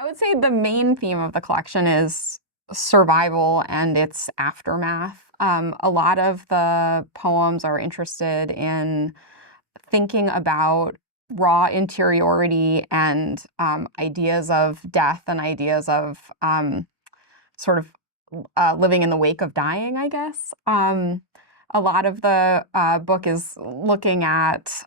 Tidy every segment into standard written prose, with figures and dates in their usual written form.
I would say the main theme of the collection is survival and its aftermath. A lot of the poems are interested in thinking about raw interiority and ideas of death and ideas of sort of living in the wake of dying, I guess. A lot of the book is looking at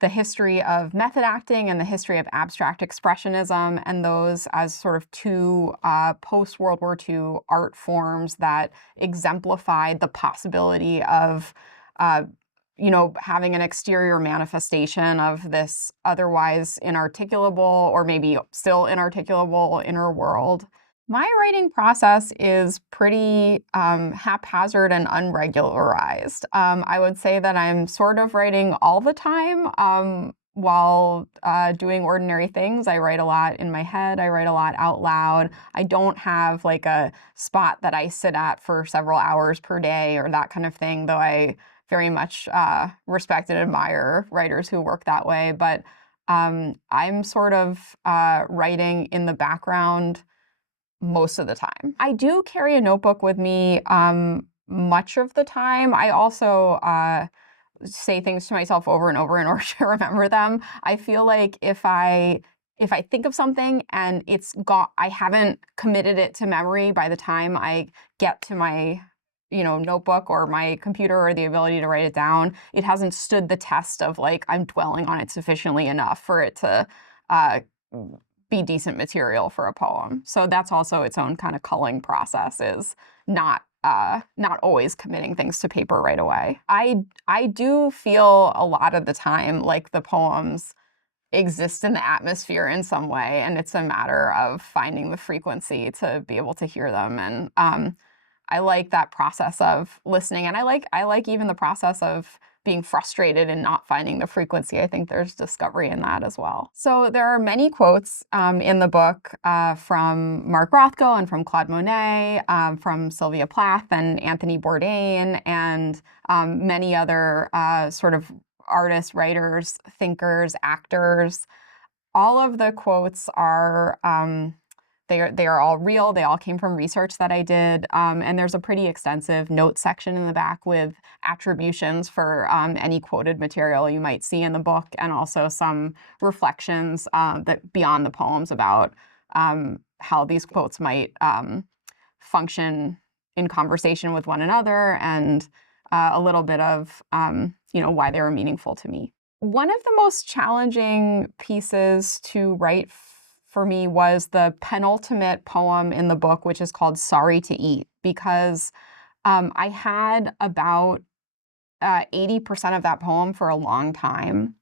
the history of method acting and the history of abstract expressionism, and those as sort of two post-World War II art forms that exemplified the possibility of having an exterior manifestation of this otherwise inarticulable or maybe still inarticulable inner world. My writing process is pretty haphazard and unregularized. I would say that I'm sort of writing all the time while doing ordinary things. I write a lot in my head. I write a lot out loud. I don't have like a spot that I sit at for several hours per day or that kind of thing, though I very much respect and admire writers who work that way. But I'm sort of writing in the background most of the time. I do carry a notebook with me much of the time. I also say things to myself over and over in order to remember them. I feel like if I think of something and I haven't committed it to memory by the time I get to my notebook or my computer or the ability to write it down, it hasn't stood the test of like I'm dwelling on it sufficiently enough for it to be decent material for a poem. So that's also its own kind of culling process, is not always committing things to paper right away. I do feel a lot of the time like the poems exist in the atmosphere in some way, and it's a matter of finding the frequency to be able to hear them. And I like that process of listening, and I like even the process of being frustrated and not finding the frequency. I think there's discovery in that as well. So there are many quotes in the book from Mark Rothko and from Claude Monet, from Sylvia Plath and Anthony Bourdain, and many other sort of artists, writers, thinkers, actors. All of the quotes are they are all real. They all came from research that I did, and there's a pretty extensive note section in the back with attributions for any quoted material you might see in the book, and also some reflections that beyond the poems about how these quotes might function in conversation with one another, and a little bit of why they were meaningful to me. One of the most challenging pieces to write for me was the penultimate poem in the book, which is called Sorry to Eat, because I had about 80% of that poem for a long time,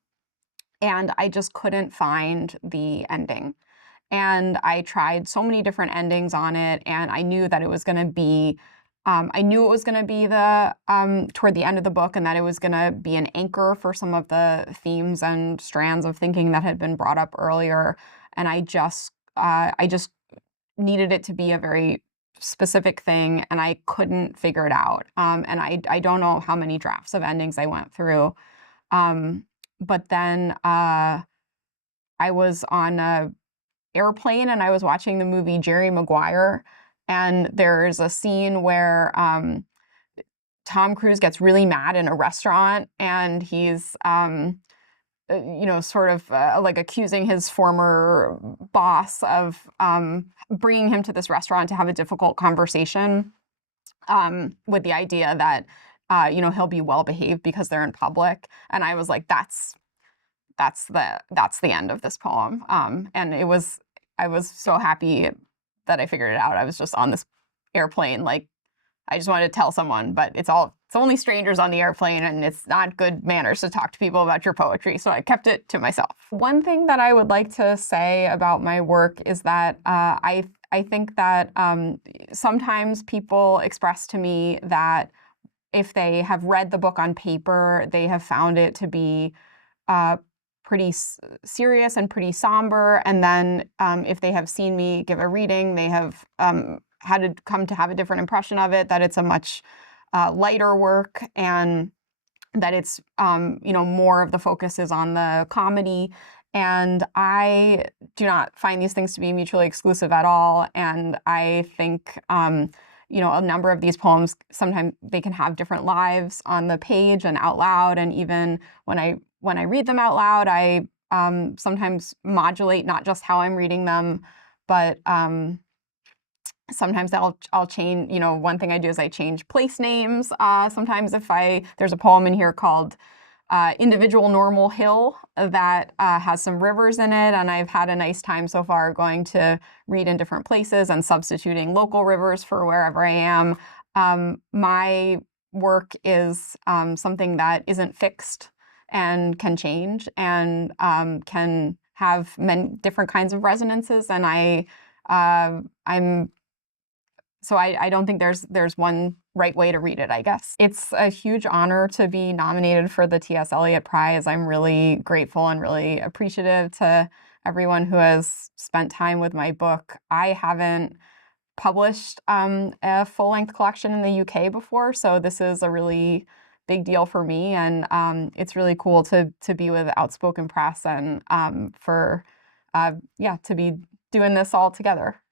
and I just couldn't find the ending. And I tried so many different endings on it, and I knew that it was going to be the toward the end of the book, and that it was going to be an anchor for some of the themes and strands of thinking that had been brought up earlier. And I just needed it to be a very specific thing, and I couldn't figure it out. And I don't know how many drafts of endings I went through. But then I was on a airplane and I was watching the movie Jerry Maguire, and there's a scene where Tom Cruise gets really mad in a restaurant, and he's sort of like accusing his former boss of bringing him to this restaurant to have a difficult conversation with the idea that he'll be well behaved because they're in public. And I was like, that's the end of this poem. And I was so happy that I figured it out. I was just on this airplane, like I just wanted to tell someone, but it's only strangers on the airplane, and it's not good manners to talk to people about your poetry, so I kept it to myself. One thing that I would like to say about my work is that I think that sometimes people express to me that if they have read the book on paper, they have found it to be pretty serious and pretty somber, and then if they have seen me give a reading, they have had to come to have a different impression of it, that it's a much lighter work, and that it's more of the focus is on the comedy. And I do not find these things to be mutually exclusive at all. And I think, a number of these poems, sometimes they can have different lives on the page and out loud. And even when I read them out loud, I sometimes modulate not just how I'm reading them, but sometimes I'll change. One thing I do is I change place names. Sometimes if there's a poem in here called Individual Normal Hill that has some rivers in it, and I've had a nice time so far going to read in different places and substituting local rivers for wherever I am. My work is something that isn't fixed and can change and can have many different kinds of resonances, and I'm so I don't think there's one right way to read it, I guess. It's a huge honor to be nominated for the T.S. Eliot Prize. I'm really grateful and really appreciative to everyone who has spent time with my book. I haven't published a full-length collection in the UK before, so this is a really big deal for me, and it's really cool to be with Outspoken Press and to be doing this all together.